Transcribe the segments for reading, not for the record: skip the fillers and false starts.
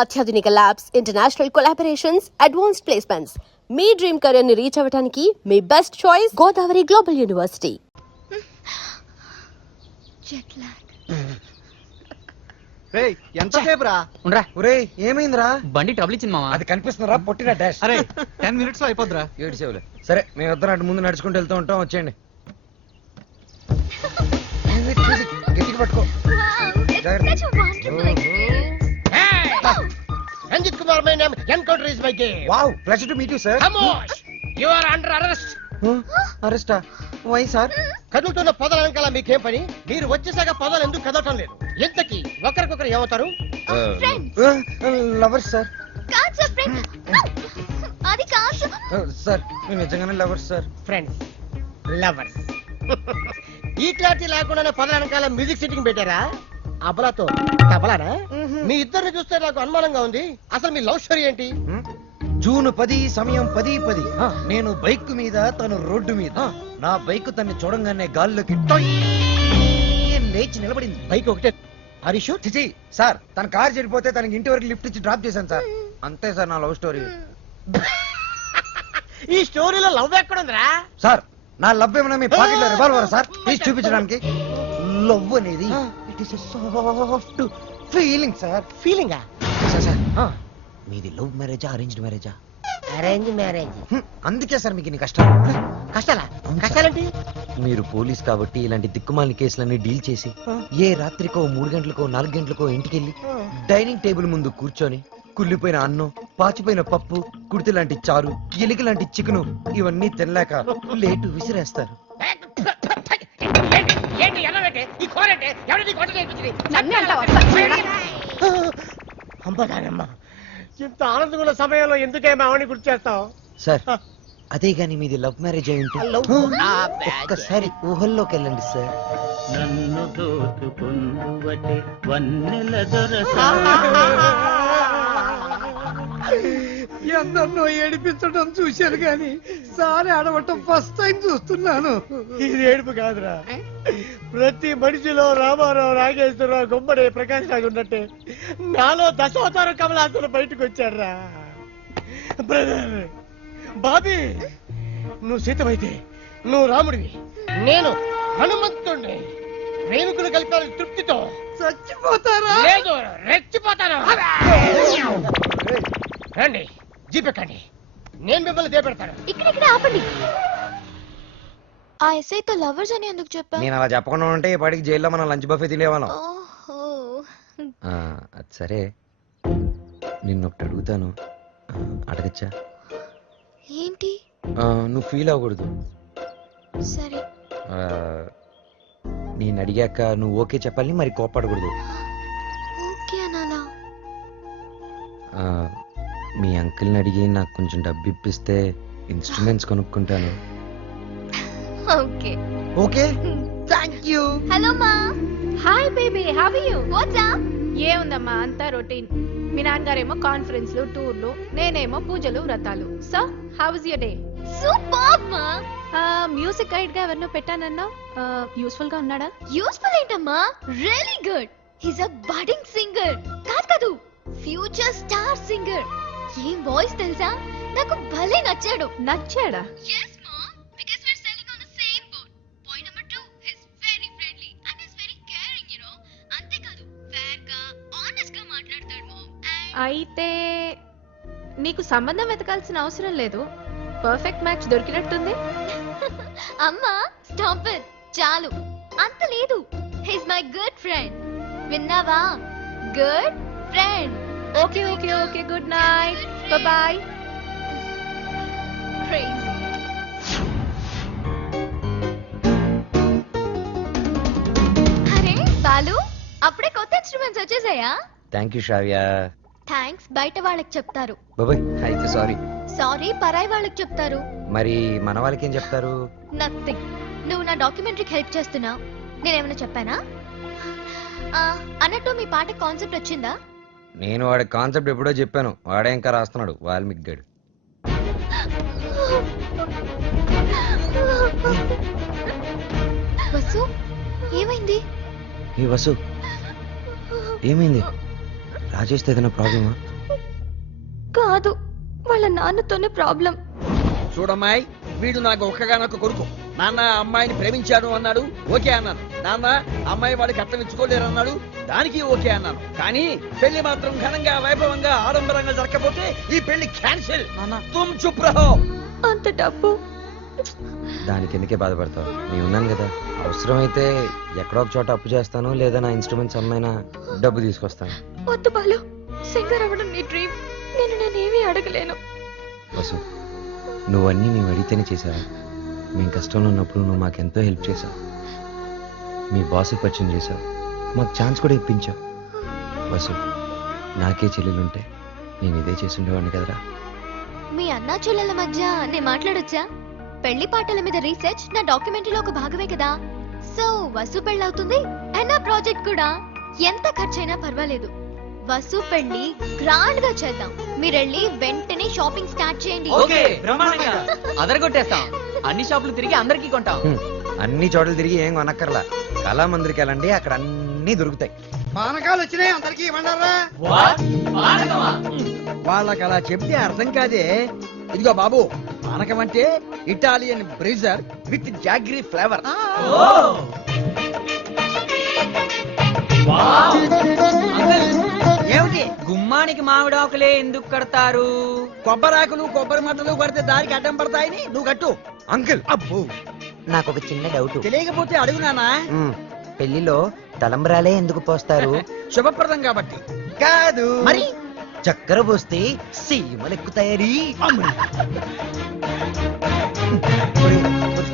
అత్యాధునిక labs, international collaborations, advanced placements. మీ dream career ని రీచ్ అవ్వడానికి మీ best choice Godavari Global University. ఎంతసేపు రా? ఏమైందిరా? బండి ట్రబుల్ ఇచ్చింది మామ. అది కనిపిస్తున్నారా? పొట్టిన డాష్. అరే 10 minutes లో అయిపోద్దిరా. ఏడు సేవలే. సరే మేమిద్దరం అటు ముందు నడుచుకుంటూ వెళ్తూ ఉంటాం, వచ్చేయండి. గట్టిగా పట్టుకో. Ranjith Kumar, my name. Encounter is my game. Wow, pleasure to meet you sir. ఖమోష్, యు ఆర్ అండర్ అరెస్ట్. అరెస్టా? Why sir? కదులుతున్న పొదల వెనకాల మీకేం పని? మీరు వచ్చేసాక పొదలు ఎందుకు కదలటం లేదు? ఎంతకి ఒకరికొకరు ఏమవుతారు? Lovers sir. అది కాదు సార్, మేము నిజంగానే లవర్స్ సార్. Friends, lovers. ఈ క్లారిటీ లేకుండానే పొదల వెనకాల మ్యూజిక్ సిట్టింగ్ పెట్టారా? అబలాతో తబలానా? మీ ఇద్దరిని చూస్తే నాకు అనుమానంగా ఉంది. అసలు మీ లవ్ స్టోరీ ఏంటి? జూన్ 10 సమయం 10:10. నేను బైక్ మీద, తను రోడ్డు మీద. నా బైక్ తన్ని చూడంగానే గాల్లోకి టొయ్ అని లేచి నిలబడింది. బైక్ ఒకటే. హరీష్ చిచి సార్, తన కార్ చెడిపోతే తనకి ఇంటి వరకు లిఫ్ట్ ఇచ్చి డ్రాప్ చేశాను సార్. అంతే సార్ నా లవ్ స్టోరీ. ఈ స్టోరీలో లవ్ ఎక్కడుందిరా? సార్, నా లవ్ ఏమన్నా మీ పాకెట్ లో రివాల్వర్ సార్? ప్లీజ్ చూపించడానికి. లవ్ అనేది it is soft feeling sir. ఫీలింగా? సార్, మీది లవ్ మ్యారేజా అరేంజ్డ్ మ్యారేజా? Arrange marriage. అందుకే సార్ మీకు ఇన్ని కష్టాలు. కష్టాలా? కష్టాలేంటి? మీరు పోలీస్ కాబట్టి ఇలాంటి దిక్కుమాలిన కేసులన్నీ డీల్ చేసి ఏ రాత్రికో 3 గంటలకో 4 గంటలకో ఇంటికెళ్ళి డైనింగ్ టేబుల్ ముందు కూర్చొని కుళ్ళిపోయిన అన్నం, పాచిపోయిన పప్పు, కుడితి లాంటి చారు, ఎలిక లాంటి చికెను ఇవన్నీ తినలేక లేటు విసిరేస్తారు. ఇంత ఆనందమైన సమయంలో ఎందుకే మావని గుర్తు చేస్తావు? సార్, అదే గాని మీది లవ్ మ్యారేజ్ అయి ఉంటే ఒక్కసారి ఊహల్లోకి వెళ్ళండి సార్. నన్ను దోచుకుందువటే వన్నెల దొరస. ఎందరినో ఏడిపించడం చూశాను గాని సారి ఆడవటం ఫస్ట్ టైం చూస్తున్నాను. ఇది ఏడుపు కాదురా. ప్రతి మనిషిలో రామారావు, నాగేశ్వరరావు, గుమ్మడి, ప్రకాష్ రాజు ఉన్నట్టే నాలో దశావతార కమలాసన బయటకు వచ్చారా. బ్రదర్ బాబీ, నువ్వు సీతమైతే నువ్వు రాముడివి, నేను హనుమంతుడిని. ప్రేమికులు కలిపారు తృప్తితో. చచ్చిపోతారా? లేదు, రెచ్చిపోతాను. రండి, జీపెక్కండి, నేను మిమ్మల్ని దేపెడతాను. ఇక్కడ ఆపండి. ఆ ఎస్ఐతో లవర్స్ అని ఎందుకు చెప్పా? నేను అలా చెప్పకుండా ఉంటే ఈ పాటికి జైల్లో మనం లంచ్ బఫే తినేవాళ్ళం. ఓహో. అది సరే, నిన్నొకటి అడుగుతాను, అడగచ్చా? ఏంటి? నువ్వు ఫీల్ అవ్వకూడదు. సరే. నేను అడిగాక నువ్వు ఓకే చెప్పాలి, మరి కోప్పడకూడదు. ఓకే అనాలా? మీ అంకుల్ని అడిగి నాకు కొంచెం డబ్బు ఇప్పిస్తే ఇన్స్ట్రుమెంట్స్ కొనుక్కుంటాను. Okay. Okay, thank you. Hello మా. Hi baby, how are you? What's up? ఏముందమ్మా, అంతా రొటీన్. మీ నాన్నగారేమో కాన్ఫరెన్స్లు, టూర్లు, నేనేమో పూజలు, వ్రతాలు. So how was your day? Super మా. మ్యూజిక్ గైడ్ గా ఎవరినో పెట్టానన్నావు, యూస్ఫుల్ గా ఉన్నాడా? యూస్ఫుల్ ఏంటమ్మా, really good. He's a budding singer. కాదు, ఫ్యూచర్ స్టార్ సింగర్. ఏం వాయిస్ తెలుసా? నాకు భలే నచ్చాడు. నచ్చాడా? yes mom, because we're selling on the same boat. Point number 2, he's very friendly and he's very caring, you know. అంతే కాదు, fair గా honest గా మాట్లాడతాడు mom. అయితే నీకు సంబంధం వెతకాల్సిన అవసరం లేదు, పర్ఫెక్ట్ మ్యాచ్ దొరికినట్టుంది. అమ్మా స్టాప్ ఇట్, చాలు. అంత లేదు, he's my good friend. విన్నావా? Good friend. Okay okay okay, good night, bye bye. Crazy. అరే బాలు, అప్పుడే కొత్త ఇన్స్ట్రుమెంట్స్ వచ్చేసాయా? Thank you Shravya. థ్యాంక్స్ బయట వాళ్ళకి చెప్తారు. బాబాయ్ అయితే సారీ. సారీ పరాయి వాళ్ళకి చెప్తారు. మరి మన వాళ్ళకి ఏం చెప్తారు? నథింగ్. నువ్వు నా డాక్యుమెంటరీకి హెల్ప్ చేస్తున్నావు, నేనేమైనా చెప్పానా? అన్నట్టు మీ పాట కాన్సెప్ట్ వచ్చిందా? నేను వాడి కాన్సెప్ట్ ఎప్పుడో చెప్పాను, వాడే ఇంకా రాస్తున్నాడు, వాల్మీకి గడు. వసు, ఏమైంది? ఏ వసు, ఏమైంది? రాజేష్తో ఏదైనా ప్రాబ్లమా? కాదు, వాళ్ళ నాన్నతోనే ప్రాబ్లం. చూడమ్మాయి, వీడు నాకు ఒక్కగానొక్క కొడుకు. నాన్న అమ్మాయిని ప్రేమించాను అన్నాడు, ఓకే అన్నాను. నాన్న అమ్మాయి వాడికి అర్థం ఇచ్చుకోలేరు అన్నాడు, దానికి ఓకే అన్నాను. కానీ పెళ్లి మాత్రం ఘనంగా వైభవంగా ఆడంబరంగా జరగకపోతే ఈ పెళ్లి క్యాన్సిల్. తుమ్ చుప్ రహో. అంత డబ్బు దానికి ఎందుకే బాధపడతావు? నేను ఉన్నాను కదా. అవసరమైతే ఎక్కడో ఒక చోట అప్పు చేస్తాను, లేదా నా ఇన్స్ట్రుమెంట్స్ అమ్మైనా డబ్బు తీసుకొస్తాను. వద్దు బాలు, సింగర్ అవ్వడం నీ డ్రీమ్. నేనేమీ అడగలేను. వసు, నువ్వన్నీ మేము అడిగితేనే చేసావా? మేము కష్టంలో ఉన్నప్పుడు నువ్వు మాకెంతో హెల్ప్ చేసావు. మీ బాస్కి పరిచయం చేసావు, మాకు ఛాన్స్ కూడా ఇప్పించావు. వసు, నాకే చెల్లెలుంటే నేను ఇదే చేసి ఉండేవాడిని కదరా. మీ అన్నా చెల్లెల మధ్య నేను మాట్లాడొచ్చా? పెళ్లి పాటల మీద రీసెర్చ్ నా డాక్యుమెంటరీలో ఒక భాగమే కదా. సో వసు పెళ్ళవుతుంది అండ్ నా ప్రాజెక్ట్ కూడా. ఎంత ఖర్చైనా పర్వాలేదు, వసు పెళ్లి గ్రాండ్ గా చేద్దాం. మీరెళ్ళి వెంటనే షాపింగ్ స్టార్ట్ చేయండి. ఓకే, బ్రహ్మాండంగా అదరగొట్టేస్తాం. అన్ని షాపులు తిరిగి అందరికీ కొంటాం. అన్ని చోట్ల తిరిగి ఏం కొనక్కర్లా. కళామందిరికి వెళ్ళండి, అక్కడ అన్ని దొరుకుతాయి. పానకాలు వచ్చినాయి, అందరికి ఇవ్వండారా. వాళ్ళకి అలా చెప్తే అర్థం కాదే. ఇదిగో బాబు, పానకం అంటే Italian Brezza with jaggery flavour. ఏమిటి? గుమ్మానికి మామిడాకులే ఎందుకు కడతారు? కొబ్బరాకులు కొబ్బరి మట్టలు కొడితే దానికి అడ్డం పడతాయని నువ్వు కట్టు. అంకుల్, అబ్బో, నాకు ఒక చిన్న డౌట్. తెలియకపోతే అడుగునానా. పెళ్లిలో తలంబ్రాలే ఎందుకు పోస్తారు? శుభప్రదం కాబట్టి. కాదు మరి చక్కెర పోస్తే సీమలెక్కుతాయని.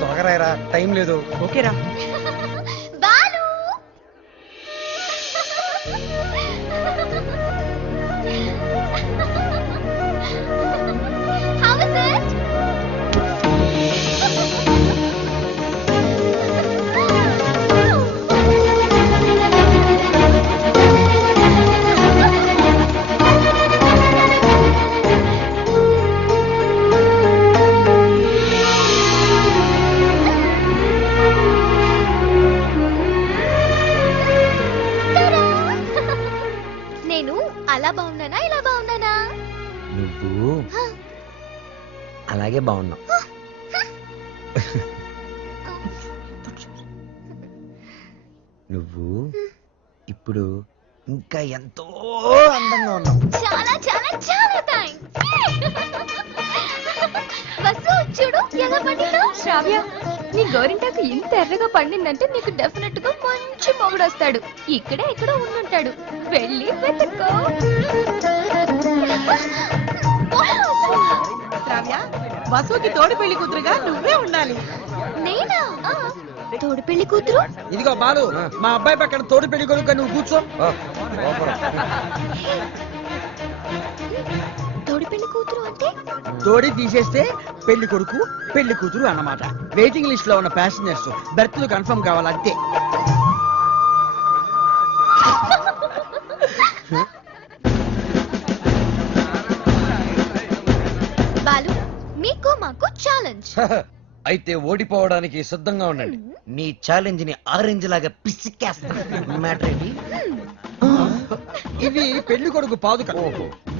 త్వరగా రాయరా, టైం లేదు. ఓకేరా. Balu How is it? నేను అలా బాగున్నానా ఇలా బాగున్నానా? నువ్వు అలాగే బాగున్నావు. నువ్వు ఇప్పుడు ఇంకా ఎంతో అందంగా ఉన్నావు. చాలా చాలా చాలా థాంక్స్. వసు చూడు ఎలా పండిందో. శ్రావ్య, నీ గోరింటాకు ఇంత ఎర్రగా పండిందంటే నీకు డెఫినెట్ గా మంచి మొగుడు వస్తాడు. ఇక్కడే ఎక్కడో ఉండుంటాడు, వెళ్ళి వెతుక్కో. శ్రావ్య, వసుకి తోడి పెళ్లి కూతురుగా నువ్వే ఉండాలి. నేనా? తోడు పెళ్లి కూతురు? ఇదిగో బాలు, మా అబ్బాయి పక్కన తోడు పెళ్లి కొడుకు నువ్వు కూర్చో. తోడు పెళ్లి కూతురు అంటే? తోడి తీసేస్తే పెళ్లి కొడుకు పెళ్లి కూతురు అన్నమాట. వెయిటింగ్ లిస్ట్ లో ఉన్న ప్యాసింజర్స్ బెర్త్లు కన్ఫర్మ్ కావాలంతే. బాలు, మీకు మాకు ఛాలెంజ్. అయితే ఓడిపోవడానికి సిద్ధంగా ఉండండి. నీ ఛాలెంజ్ ని ఆరెంజ్ లాగా పిసికేస్తాను. మ్యాటర్ ఏంటి? ఇవి పెళ్లి కొడుకు పాదుకలు.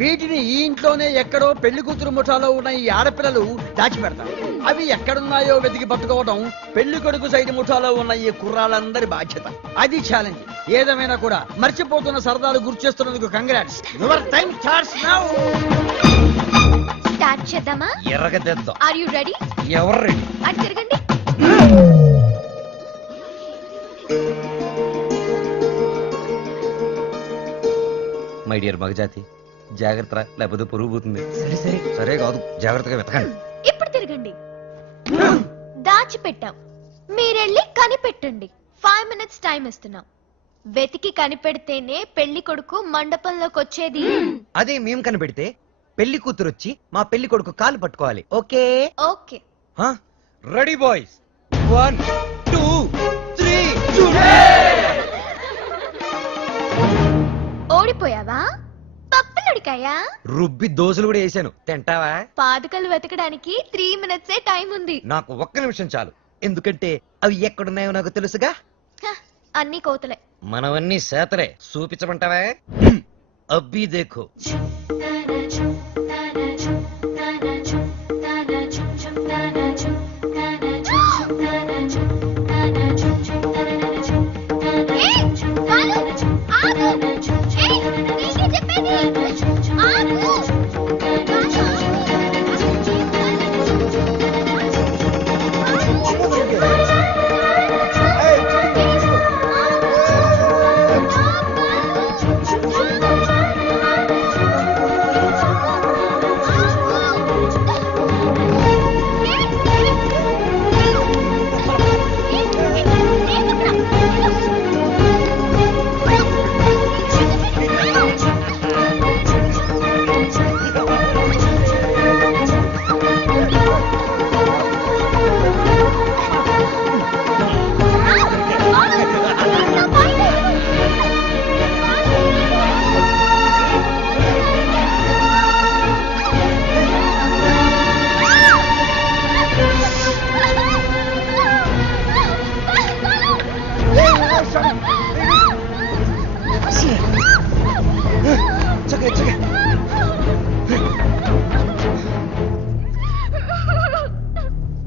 వీటిని ఈ ఇంట్లోనే ఎక్కడో పెళ్లి కూతురు ముఠాలో ఉన్న ఈ ఆడపిల్లలు దాచిపెడతారు. అవి ఎక్కడున్నాయో వెతికి పట్టుకోవడం పెళ్లి కొడుకు సైడ్ ముఠాలో ఉన్న ఈ కుర్రాళ్ళందరి బాధ్యత. అది ఛాలెంజ్. ఏదేమైనా కూడా మర్చిపోతున్న సరదాలు గుర్తు చేస్తున్నందుకు congrats. Your time starts now. Start చేద్దామా? ఎర్రగద్దేద్దాం. Are you ready? ఎవరు రెడీ? అటు తిరగండి. మై డియర్ మగజాతి, జాగ్రత్త, లేకపోతే పొరుగు పోతుంది. సరే సరే సరే కాదు, జాగ్రత్తగా వెతకండి. ఇప్పుడు తిరగండి. దాచిపెట్టాం, మీరెళ్ళి కనిపెట్టండి. 5 minutes టైం ఇస్తున్నాం. వెతికి కనిపెడితేనే పెళ్లి కొడుకు మండపంలోకి వచ్చేది. అదే మేం కనిపెడితే పెళ్లి కూతురు వచ్చి మా పెళ్లి కొడుకు కాలు పట్టుకోవాలి. ఓకే? ఓకే. Ready boys, 1 2 3. ఓడిపోయావా? పప్పులుడికాయా? రుబ్బి దోశలు కూడా వేసాను, తింటావా? పాదుకలు వెతకడానికి 3 minutes టైం ఉంది. నాకు ఒక్క నిమిషం చాలు, ఎందుకంటే అవి ఎక్కడున్నాయో నాకు తెలుసుగా. హ, అన్ని కోతలే. మనవన్నీ సేతలే, చూపించమంటావా? అబ్బి దేఖో.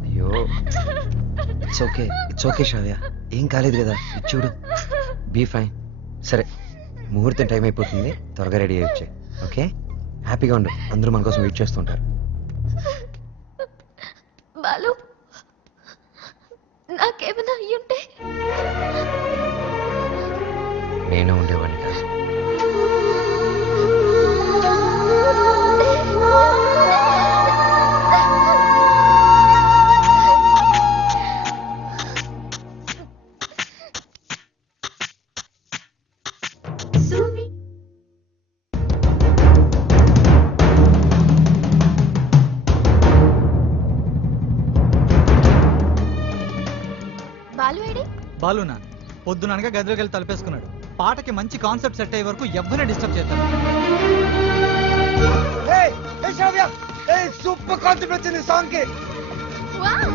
అయ్యో, ఇట్స్ ఓకే శ్రావ్య, ఏం కాలేదు కదా, ఇది చూడు, బీ ఫైన్. సరే, ముహూర్తం టైం అయిపోతుంది, త్వరగా రెడీ అయ్యి వచ్చాయి. ఓకే, హ్యాపీగా ఉండు, అందరూ మన కోసం వెయిట్ చేస్తుంటారు. బాలు, నాకేమైనా అయ్యుంటే నేను ఉండేవాడిని కాదు. బాలు ఏడి? బాలునా పొద్దుననగా గదిలోకి వెళ్ళి తలపేసుకున్నాడు. పాటకి మంచి కాన్సెప్ట్ సెట్ అయ్యే వరకు ఎవరిని డిస్టర్బ్ చేస్తాను. సూపర్ కాన్సెప్ట్ వచ్చింది సాంగ్ కి. వావ్!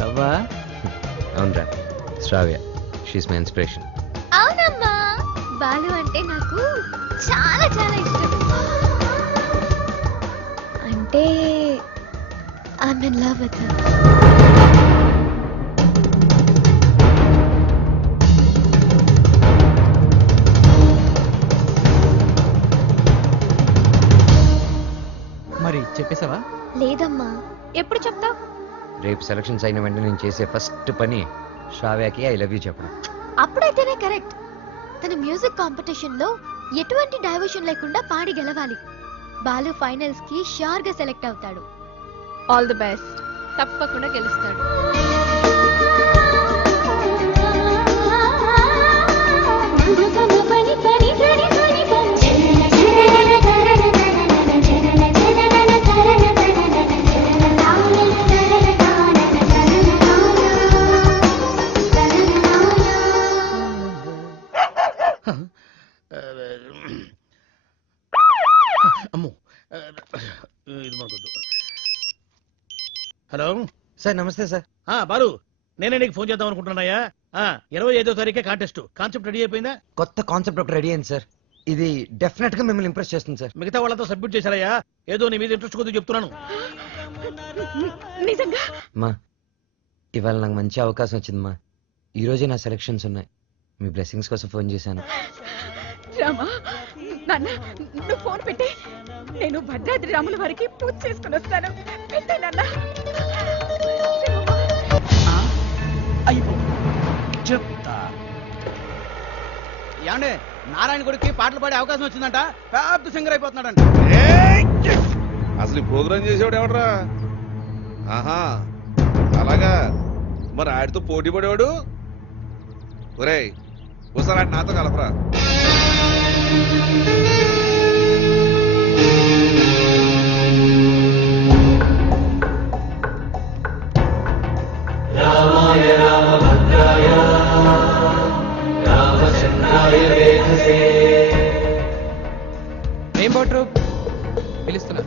లవ్వా? అవునరా, శ్రావ్య, షీస్ మై ఇన్స్పిరేషన్. అవునమ్మా, బాలు అంటే నాకు చాలా చాలా ఇష్టం. అంటే I'm in love with him. మరి చెప్పేసావా? లేదమ్మా. ఎప్పుడు చెప్తావు? రేపు సెలక్షన్స్ అయిన వెంటనే నేను చేసే ఫస్ట్ పని శ్రావ్యకి ఐ లవ్ యూ చెప్పడం. అప్పుడైతేనే కరెక్ట్. తన మ్యూజిక్ కాంపిటీషన్ లో ఎటువంటి డైవర్షన్ లేకుండా పాడి గెలవాలి. బాలు ఫైనల్స్ కి షూర్ గా సెలెక్ట్ అవుతాడు. ఆల్ ది బెస్ట్, తప్పకుండా గెలుస్తాడు. అమ్మో, ఇది మనకొద్దు. హలో సార్, నమస్తే సార్. బాలు, నేనే నీకు ఫోన్ చేద్దాం అనుకుంటున్నాయా? 25వ తారీఖే కాంటెస్ట్. కాన్సెప్ట్ రెడీ అయిపోయిందా? కొత్త కాన్సెప్ట్ ఒకటి రెడీ అయింది సార్. ఇది డెఫినెట్ గా మిమ్మల్ని ఇంప్రెస్ చేస్తుంది సార్. మిగతా వాళ్ళతో సబ్మిట్ చేశారయ్యా. ఏదో నీ మీద ఇంట్రెస్ట్ కొద్ది చెప్తున్నాను. నిజంగా? మా ఇవాళ నాకు మంచి అవకాశం వచ్చింది మా. ఈ రోజే నా సెలక్షన్స్ ఉన్నాయి. మీ బ్లెస్సింగ్స్ కోసం ఫోన్ చేశాను. రామా, నాన్న నువ్వు ఫోన్ పెట్టే, నేను భద్రాద్రి రాముల వారికి పూజ చేసుకుని వస్తాను. పెట్టే నాన్న. అయిపో చెప్తా. ఏమండే నారాయణ గుడికి పాటలు పాడే అవకాశం వచ్చిందంట, పెద్ద సింగర్ అయిపోతున్నాడంట. అసలు ఈ ప్రోగ్రామ్ చేసేవాడు ఎవడరా? ఆహా అలాగా, మరి ఆడితో పోటీ పడేవాడు. ఒరేయ్ ఒకసారి ఆడి నాతో కలపరా. రెయిన్బో ట్రూప్ పిలుస్తున్నా.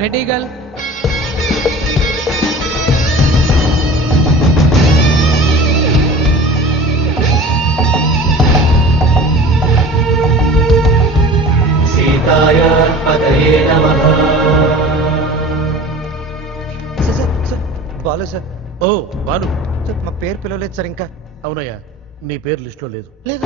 Ready girl. Sir Balu sir. Oh Balu, sir మా పేరు పిలవలేదు సార్ ఇంకా. అవునయ్యా, నీ పేరు లిస్ట్ లో లేదు. లేదు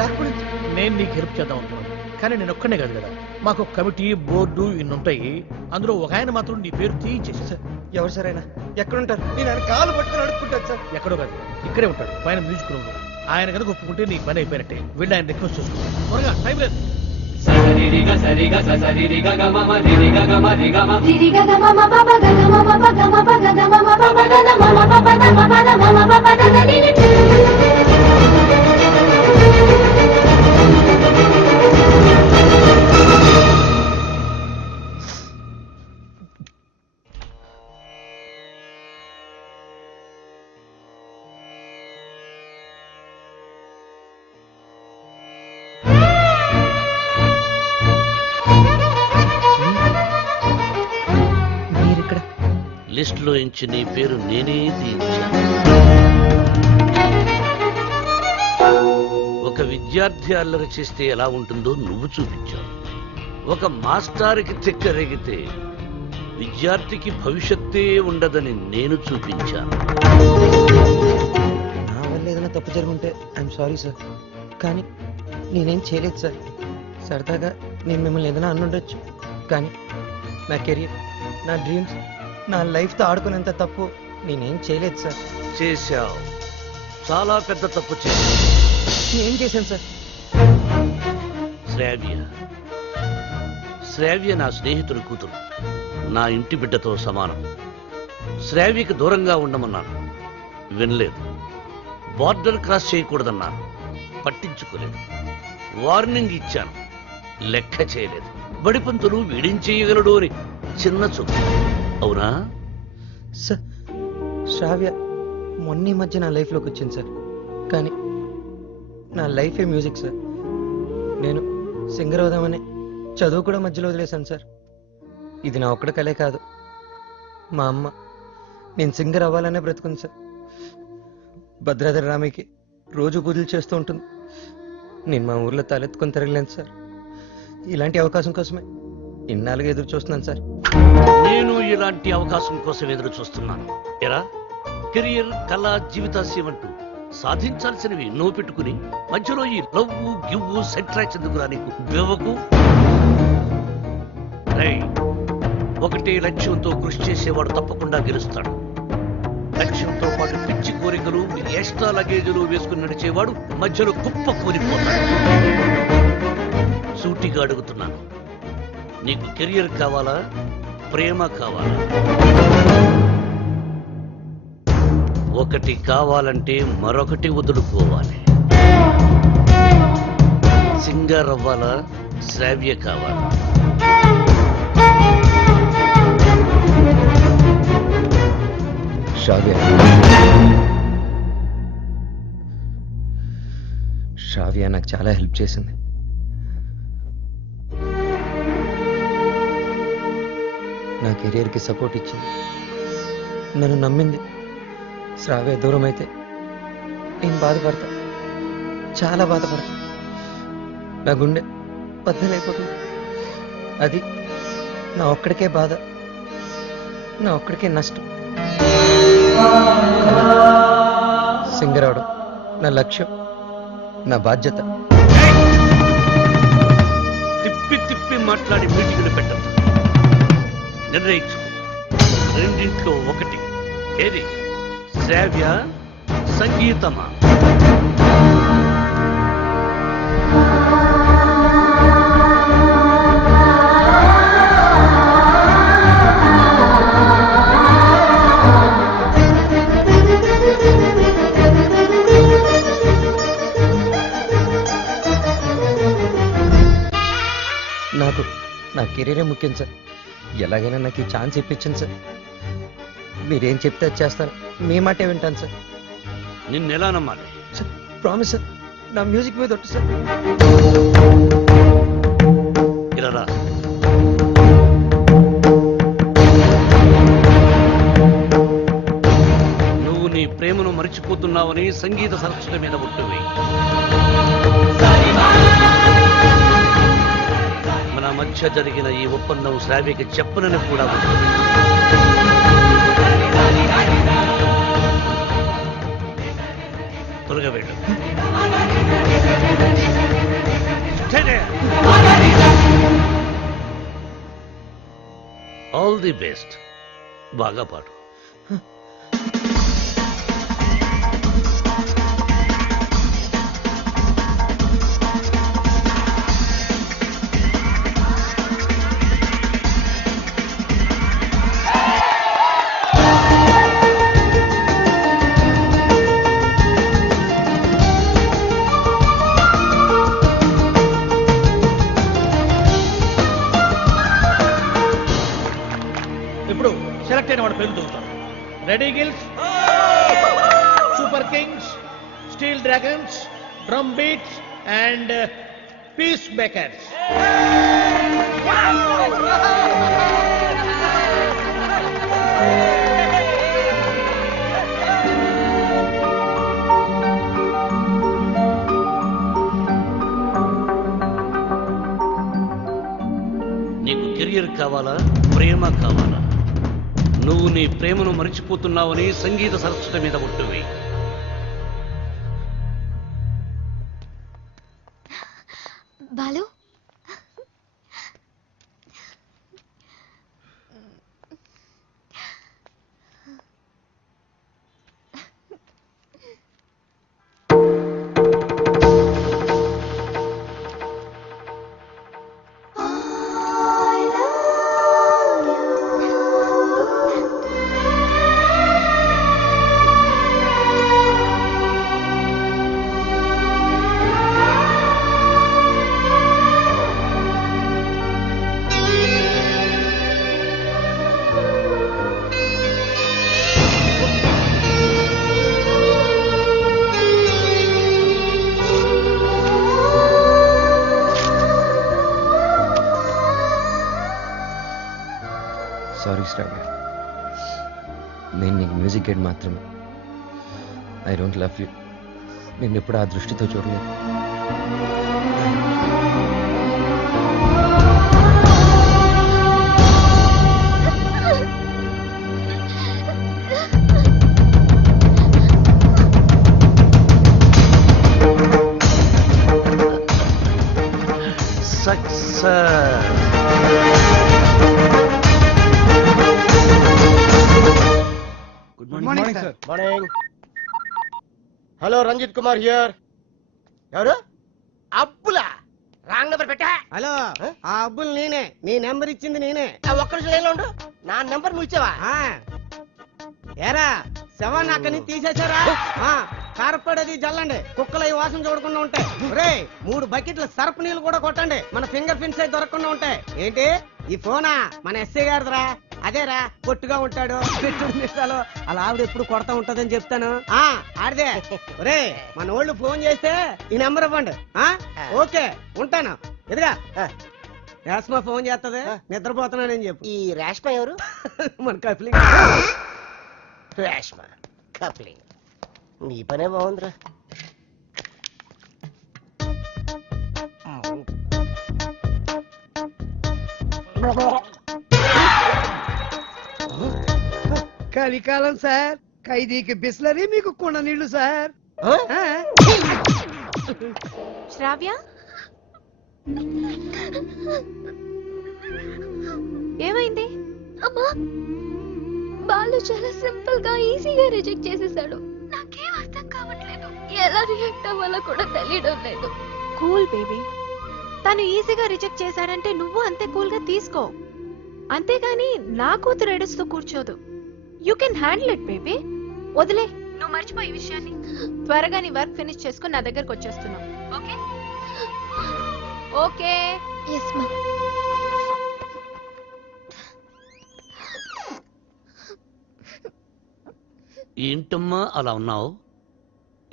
లేకపోతే నేను నీకు హెల్ప్ చేద్దాం అనుకున్నాను, కానీ నేను ఒక్కనే కాదు కదా, మాకు ఒక కమిటీ, బోర్డు ఇన్ని ఉంటాయి. అందులో ఒక ఆయన మాత్రం నీ పేరు తీయించేసి. సార్ ఎవరు సార్ అయినా ఎక్కడుంటారు? నేను ఆయన కాలు పట్టుకుని అడుక్కుంటాను సార్. ఎక్కడో కాదు, ఇక్కడే ఉంటాడు, పైన మ్యూజిక్ రూమ్ లో. ఆయన కనుక ఒప్పుకుంటే నీ పని అయిపోయినట్టే. వెళ్ళి ఆయన రిక్వెస్ట్ చేసుకో, త్వరగా, టైం లేదు. మీరిక్కడ? లిస్టులో ఇంచి నీ పేరు నేనే తీయించాను. ఒక విద్యార్థి అల్లరి చేస్తే ఎలా ఉంటుందో నువ్వు చూపించావు. ఒక మాస్టారుకి తెక్కరేగితే విద్యార్థికి భవిష్యత్తే ఉండదని నేను చూపించాను. నా వల్ల ఏదైనా తప్పు జరుగుంటే ఐఎమ్ సారీ సార్, కానీ నేనేం చేయలేదు సార్. సరదాగా నేను మిమ్మల్ని ఏదైనా అనుండొచ్చు, కానీ నా కెరీర్, నా డ్రీమ్స్, నా లైఫ్తో ఆడుకునేంత తప్పు నేనేం చేయలేదు సార్. చేశావు, చాలా పెద్ద తప్పు చేశావు. నేనేం చేశాను సార్? శ్రావ్య నా స్నేహితుడి కూతురు, నా ఇంటి బిడ్డతో సమానం. శ్రావ్యకి దూరంగా ఉండమన్నాను, వినలేదు. బార్డర్ క్రాస్ చేయకూడదన్నాను, పట్టించుకోలేదు. వార్నింగ్ ఇచ్చాను, లెక్క చేయలేదు. బడిపంతులు వీడించేయగలడు అని చిన్న చూపు. అవునా? సార్ శ్రావ్య మొన్న మధ్య నా లైఫ్లోకి వచ్చింది సార్, కానీ నా లైఫే మ్యూజిక్ సార్. నేను సింగర్ అవుదామని చదువు కూడా మధ్యలో వదిలేశాను సార్. ఇది నా ఒక్కడ కలే కాదు, మా అమ్మ నేను సింగర్ అవ్వాలనే బ్రతుకుంది సార్. భద్రాద్రి రామికి రోజు పూజలు చేస్తూ ఉంటుంది. నేను మా ఊర్లో తలెత్తుకొని తిరగలేను సార్. ఇలాంటి అవకాశం కోసమే ఇన్నాళ్ళుగా ఎదురు చూస్తున్నాను సార్. నేను ఇలాంటి అవకాశం కోసం ఎదురు చూస్తున్నాను. ఎరా, కెరియర్, కళ, జీవితాశయం అంటూ సాధించాల్సినవి ఎన్నో పెట్టుకుని మధ్యలో ఈ లవ్వు గివ్వు సెంట్రాక్స్ ఎందుకురా నీకు? వివ్వకు. ఒకటే లక్ష్యంతో కృషి చేసేవాడు తప్పకుండా గెలుస్తాడు. లక్ష్యంతో పాటు పిచ్చి కోరికలు, ఎక్స్ట్రా లగేజీలు వేసుకుని నడిచేవాడు మధ్యలో కుప్ప కూలిపోతాడు. సూటిగా అడుగుతున్నాను, నీకు కెరియర్ కావాలా, ప్రేమ కావాలా? ఒకటి కావాలంటే మరొకటి వదులుకోవాలి. సింగర్ అవ్వాలా, శ్రావ్య కావాలా? శ్రావ్య నాకు చాలా హెల్ప్ చేసింది. నా కెరియర్కి సపోర్ట్ ఇచ్చింది, నన్ను నమ్మింది. శ్రావ్య దూరం అయితే నేను బాధపడతా, చాలా బాధపడతా. నా గుండె బద్దలైపోతుంది. అది నా ఒక్కడికే బాధ, నా ఒక్కడికే నష్టం. సింగర్ అవడం నా లక్ష్యం, నా బాధ్యత. తిప్పి తిప్పి మాట్లాడి మీటింగ్లు పెట్టదు. నిర్ణయించు, రెండింట్లో ఒకటి. ఏది, శ్రావ్య సంగీతమా? నాకు నా కెరీరే ముఖ్యం సార్. ఎలాగైనా నాకు ఈ ఛాన్స్ ఇప్పించండి సార్. మీరేం చెప్తే అది చేస్తాను. మీ మాటే వింటాను సార్. నిన్నెలా నమ్మాలి? సార్ ప్రామిస్ సార్, నా మ్యూజిక్ మీద ఒట్టు సార్. ఇలా రా. నువ్వు నీ ప్రేమను మరిచిపోతున్నావని సంగీత సరస్వతి మీద ఒట్టువి. మన మధ్య జరిగిన ఈ ఒప్పందం శ్రావ్యకి చెప్పనని కూడా ఒట్టువి. త్వరగా వెళ్ళు. All the best. బాగా పాడు. ఇప్పుడు సెలెక్ట్ అయిన వాడు పేరు చూస్తాం. Ready gills, super kings, steel dragons, drum beats and peacemakers. నీకు కెరియర్ కావాలా, ప్రేమ కావాలా? నువ్వు నీ ప్రేమను మరిచిపోతున్నావని సంగీత సరస్వతి మీద ఒట్టువి. బాలు, సారీ శ్రావ్య, నేను నీకు మ్యూజిక్ గైడ్ మాత్రమే. I don't love you. నేను ఎప్పుడు ఆ దృష్టితో చూడలేదు. Good morning sir. Morning. Hello, Ranjith Kumar here. ఎవరు? అబ్బులా? రాంగ్ నెంబర్ పెట్టా. హలో, ఆ అబ్బుల్ నేనే. నీ నెంబర్ ఇచ్చింది నేనే. ఒక్క నిమిషం లైన్లో ఉండు. నా నెంబర్ నువ్వు ఇచ్చావా? ఏరా, శవాన్ని అక్కడి నుంచి తీసేశారా? కారపడేది జల్లండి, కుక్కలు ఈ వాసన చూడకుండా ఉంటాయి. రే, 3 బకెట్ల సర్ఫ్ నీళ్ళు కూడా కొట్టండి, మన ఫింగర్ ప్రింట్స్ అయి దొరకకుండా ఉంటాయి. ఏంటి ఈ ఫోనా? మన ఎస్ఐ గారిదిరా. అదేరా, పొట్టుగా ఉంటాడు, పెట్టుడు నిమిషాలు అలా ఆవిడ ఎప్పుడు కొడతా ఉంటదని చెప్తాను. ఆడిదే. రే, మన వాళ్ళు ఫోన్ చేస్తే ఈ నెంబర్ ఇవ్వండి. ఓకే, ఉంటాను. ఎదుగా రేష్మా ఫోన్ చేస్తుంది, నిద్రపోతున్నానని చెప్పు. ఈ రేష్మా ఎవరు? మన కప్లింగ్. రేష్మా కప్లింగ్. నీ పనే బాగుందిరా. కలికాలం సార్, ఖైదీకి బిస్లరీ, మీకు కుండ నీళ్లు సార్. శ్రావ్య, ఏమైంది? అమ్మా, బాలు చాలా సింపుల్ గా ఈజీగా రిజెక్ట్ చేసేసాడు. నాకేం అర్థం కావట్లేదు, ఎలా రియాక్ట్ అవ్వాలో కూడా తెలియడం లేదు. కూల్ బేబీ, తను ఈజీగా రిజెక్ట్ చేశాడంటే నువ్వు అంతే కూల్ గా తీసుకో. అంతేగాని నా కూతురు ఏడుస్తూ కూర్చోదు. You can handle it baby. వదిలే, నువ్వు మర్చిపో ఈ విషయాన్ని. త్వరగా నీ వర్క్ ఫినిష్ చేసుకుని నా దగ్గరకు వచ్చేస్తున్నావు. Okay okay. ఎస్ మా. ఏంటమ్మా అలా ఉన్నావు?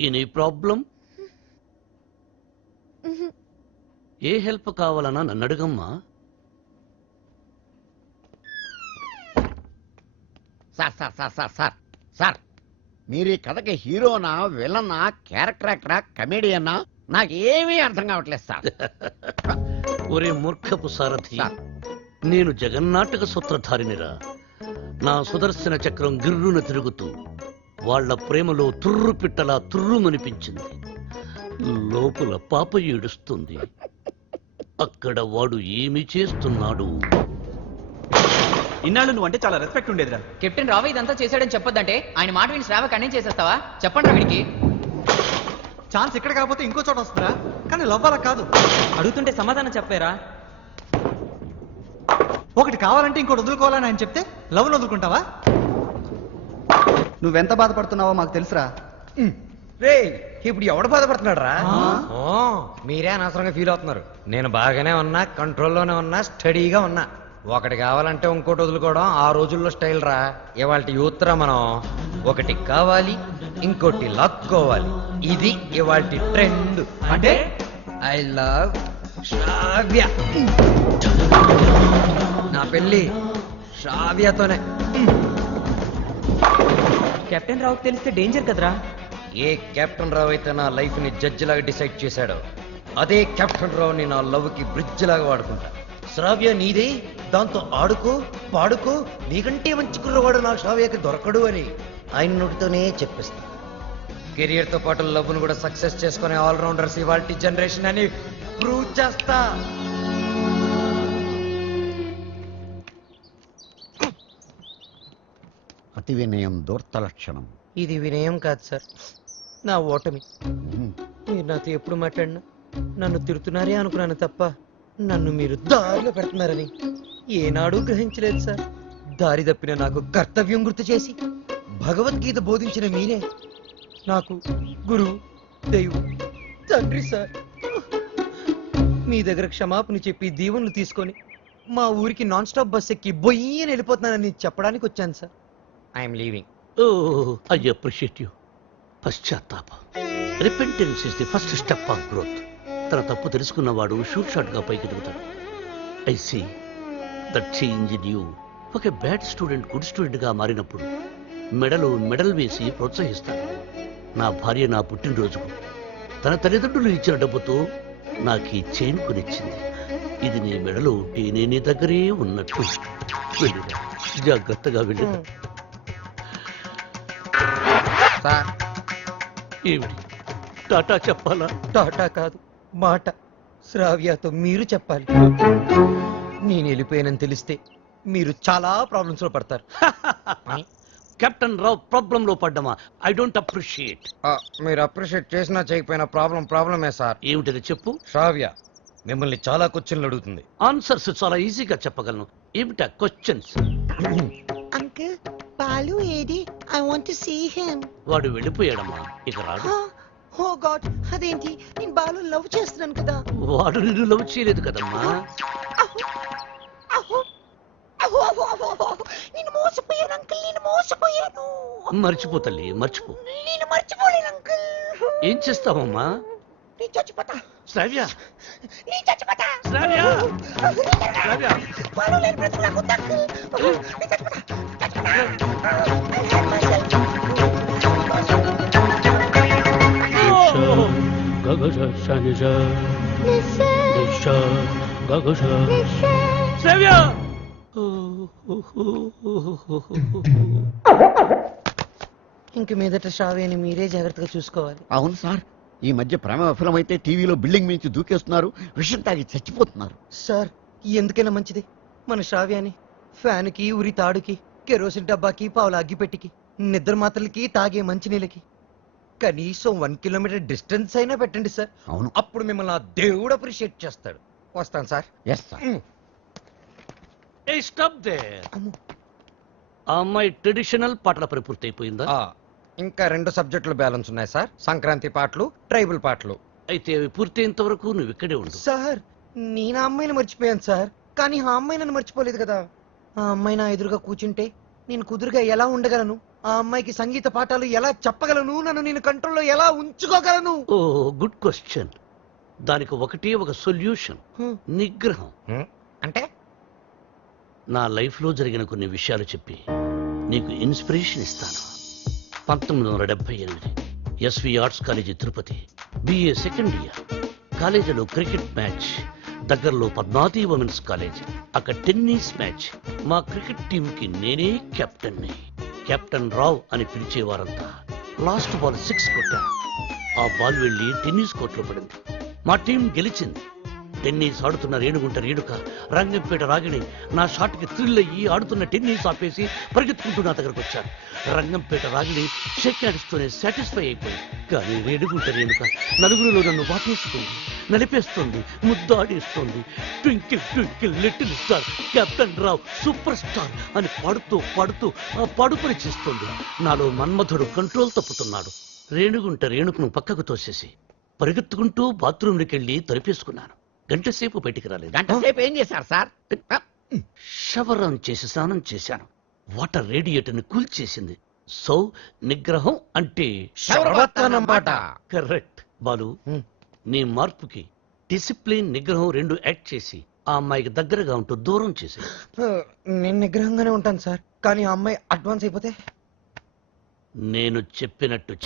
Any problem? ఏ హెల్ప్ కావాలన్నా నన్ను అడుగమ్మా. Sir sir sir sir sir sir, మీరు ఈ కథకి హీరోనా, విలనా, క్యారెక్టర్ యాక్టరా, కమెడియన్నా, నాకేమీ అర్థం కావట్లేదు సార్. ఒరే మూర్ఖపు సారథి, సార్. నేను జగన్నాటక సూత్రధారినిరా. నా సుదర్శన చక్రం గిర్రున తిరుగుతూ వాళ్ళ ప్రేమలో తుర్రు పిట్టలా తుర్రుమనిపించింది. లోపల పాప ఏడుస్తుంది. అక్కడ వాడు ఏమి చేస్తున్నాడు? ఇన్నాళ్ళు నువ్వు అంటే చాలా రెస్పెక్ట్ ఉండేదిరా. కెప్టెన్ రావు ఇదంతా చేశాడని చెప్పొద్దంటే ఆయన మాట విని శ్రావ కన్నే చేసేస్తావా? చెప్పండి వీడికి. ఛాన్స్ ఇక్కడ కాకపోతే ఇంకో చోట వస్తుందా? కానీ లవ్ అలా కాదు. అడుగుతుంటే సమాధానం చెప్పారా? ఒకటి కావాలంటే ఇంకోటి వదులుకోవాలని ఆయన చెప్తే లవ్ వదులుకుంటావా? నువ్వెంత బాధపడుతున్నావో మాకు తెలుసురా. రే, ఇప్పుడు ఎవడు బాధపడుతున్నాడు రా? మీరే అనవసరంగా ఫీల్ అవుతున్నారు. నేను బాగానే ఉన్నా, కంట్రోల్లోనే ఉన్నా, స్టడీగా ఉన్నా. ఒకటి కావాలంటే ఇంకోటి వదులుకోవడం ఆ రోజుల్లో స్టైల్ రా. ఇవాళ యూత్ రా మనం. ఒకటి కావాలి, ఇంకోటి లాక్కోవాలి. ఇది ఇవాళ ట్రెండ్. అంటే ఐ లవ్ శ్రావ్య. నా పెళ్ళి శ్రావ్యతోనే. కెప్టెన్ రావు తెలిస్తే డేంజర్ కదరా. ఏ కెప్టెన్ రావు అయితే నా లైఫ్ ని జడ్జి లాగా డిసైడ్ చేశాడో, అదే కెప్టెన్ రావుని నా లవ్ కి బ్రిడ్జ్ లాగా వాడుకుంటా. శ్రావ్య నీదే, దాంతో ఆడుకో పాడుకో, నీకంటే మంచి కుర్రవాడు నా శ్రావ్యకి దొరకడు అని ఆయన నోటితోనే చెప్పిస్తా. కెరియర్ తో పాటు లవ్ ను కూడా సక్సెస్ చేసుకునే ఆల్రౌండర్స్ ఇవాల్టి జనరేషన్ అని ప్రూవ్ చేస్తా. అతి వినయం దూర్త లక్షణం. ఇది వినయం కాదు సార్, నా ఓటమి. మీరు నాతో ఎప్పుడు మాట్లాడినా నన్ను తిడుతున్నారే అనుకున్నాను తప్ప నన్ను మీరు దారిలో పెడుతున్నారని ఏనాడూ గ్రహించలేదు సార్. దారి తప్పిన నాకు కర్తవ్యం గుర్తు చేసి భగవద్గీత బోధించిన మీరే నాకు గురువు, దైవం, తండ్రి సార్. మీ దగ్గర క్షమాపణ చెప్పి దీవెనలు తీసుకొని మా ఊరికి నాన్ స్టాప్ బస్ ఎక్కి బొయ్యని వెళ్ళిపోతున్నానని చెప్పడానికి వచ్చాను sir. I'm leaving. Oh, I appreciate you. పశ్చాత్తాపం, repentance is the first step of growth. తన తప్పు తెలుసుకున్నవాడు షూట్ షాట్ గా పైకి ఎదుగుతాడు. I see that change in you. ఒక బ్యాడ్ స్టూడెంట్ గుడ్ స్టూడెంట్ గా మారినప్పుడు మెడలో మెడల్ వేసి ప్రోత్సహిస్తాను. నా భార్య నా పుట్టినరోజుకు తన తల్లిదండ్రులు ఇచ్చిన డబ్బుతో నాకు ఈ చైన్ కొనిచ్చింది. ఇది నీ మెడలో ఉంటే నేను నీ దగ్గరే ఉన్నట్టు. వెళ్ళిరా, జాగ్రత్తగా వెళ్ళిరా. ఏమిటి, టాటా చెప్పాలా? టాటా కాదు, మాట. శ్రావ్యతో మీరు చెప్పాలి. నేను వెళ్ళిపోయానని తెలిస్తే మీరు చాలా ప్రాబ్లమ్స్ లో పడతారు. కెప్టెన్ రావు ప్రాబ్లం లో పడ్డమా? I don't appreciate. మీరు అప్రిషియేట్ చేసినా చేయకపోయినా ప్రాబ్లమే సార్. ఏమిటది చెప్పు. శ్రావ్య మిమ్మల్ని చాలా క్వశ్చన్లు అడుగుతుంది. ఆన్సర్స్ చాలా ఈజీగా చెప్పగలను. ఏమిటా క్వశ్చన్స్? అంకుల్, బాలు ఏది? I want to see him. వాడు వెళ్ళిపోయాడమ్మా, ఇక రాడు. ఓ గాడ్, అదేంటి? నేను బాలు లవ్ చేస్తున్నాను కదా. వాడు నిన్ను లవ్ చేయలేదు కదమ్మా. నేను మోసపోయాను అంకుల్, నేను మోసపోయాను. మర్చిపో తల్లి, మర్చిపో. నేను మర్చిపోలేను అంకుల్. ఏం చేస్తావమ్మా? నేను చచ్చిపోతా. శ్రావ్య, నేను చచ్చిపోతా. శ్రావ్య, శ్రావ్య. బాలు లేని బ్రతుకు నాకు వద్దు అంకుల్. నేను చచ్చిపోతా. శ్రావ్య. ఇంక మీదట శ్రావ్యని మీరే జాగ్రత్తగా చూసుకోవాలి. అవును సార్, ఈ మధ్య ప్రేమ విఫలమైతే టీవీలో బిల్డింగ్ నుంచి దూకేస్తున్నారు, విషం తాగి చచ్చిపోతున్నారు. సార్, ఎందుకైనా మంచిది మన శ్రావ్యాన్ని ఫ్యాన్కి ఉరి తాడుకి కెరోసిన్ డబ్బాకి పావుల అగ్గిపెట్టికి నిద్ర మాత్రలకి తాగే మంచినీళ్ళకి కనీసం 1 కిలోమీటర్ డిస్టెన్స్ అయినా పెట్టండి సార్. అవును. అప్పుడు మిమ్మల్ని ఆ దేవుడు అప్రిషియేట్ చేస్తాడు. వస్తాను సార్. Yes sir. ఏ స్టాప్ దే. ఆ అమ్మాయి ట్రెడిషనల్ పాటల పని పూర్తయిపోయిందా? ఇంకా 2 సబ్జెక్టులు బ్యాలెన్స్ ఉన్నాయి సార్. సంక్రాంతి పాటలు, ట్రైబల్ పాటలు. అయితే అవి పూర్తయినంత వరకు నువ్వు ఇక్కడే ఉండు. సార్ నేను ఆ అమ్మాయిని మర్చిపోయాను సార్, కానీ ఆ అమ్మాయి నన్ను మర్చిపోలేదు కదా. ఆ అమ్మాయి నా ఎదురుగా కూర్చుంటే నేను కుదురుగా ఎలా ఉండగలను? ఆ అమ్మాయికి సంగీత పాఠాలు ఎలా చెప్పగలను? నన్ను నేను కంట్రోల్లో ఎలా ఉంచుకోగలను? ఓ గుడ్ క్వశ్చన్. దానికి ఒకటే ఒక సొల్యూషన్, నిగ్రహం. అంటే నా లైఫ్ లో జరిగిన కొన్ని విషయాలు చెప్పి నీకు ఇన్స్పిరేషన్ ఇస్తాను. 1978 SV arts college Tirupati, BA second year. కాలేజీలో క్రికెట్ మ్యాచ్, దగ్గరలో పద్మావతి ఉమెన్స్ కాలేజ్. అక్కడ టెన్నిస్ మ్యాచ్. మా క్రికెట్ టీం కి నేనే కెప్టెన్ని. కెప్టెన్ రావ్ అని పిలిచేవారంతా. లాస్ట్ బాల్ 6 కొట్టాను. ఆ బాల్ వెళ్లి టెన్నిస్ కోర్టులో పడింది. మా టీం గెలిచింది. టెన్నిస్ ఆడుతున్న రేణుక రంగంపేట రాగిణి నా షాట్ కి థ్రిల్ అయ్యి ఆడుతున్న టెన్నిస్ ఆపేసి పరిగెత్తుకుంటూ నా దగ్గరకు వచ్చాను. రంగంపేట రాగిణి షేక్ హ్యాండ్స్తోనే సాటిస్ఫై అయిపోయింది. కానీ రేణుక నలుగురిలో నన్ను వాటేస్తుంది, నలిపేస్తుంది, ముద్దాడేస్తుంది. Twinkle twinkle little star, captain Rao super star అని పాడుతూ ఆ పాడుపని చేస్తుంది. నాలో మన్మధుడు కంట్రోల్ తప్పుతున్నాడు. రేణుకును పక్కకు తోసేసి పరిగెత్తుకుంటూ బాత్రూంలోకి వెళ్ళి తలుపేసుకున్నాను. గంటసేపు బయటికి రాలేదు. గంటసేపు ఏం చేశారు సార్? షవర్ ఆన్ చేసి స్నానం చేశాను. వాటర్ రేడియేటర్ని కూల్చేసింది. సో నిగ్రహం అంటే అన్నమాట. కరెక్ట్. బాలు, నీ మార్పుకి డిసిప్లిన్, నిగ్రహం 2 యాక్ట్ చేసి ఆ అమ్మాయికి దగ్గరగా ఉంటూ దూరం చేసి. నేను నిగ్రహంగానే ఉంటాను సార్, కానీ ఆ అమ్మాయి అడ్వాన్స్ అయిపోతే నేను చెప్పినట్టు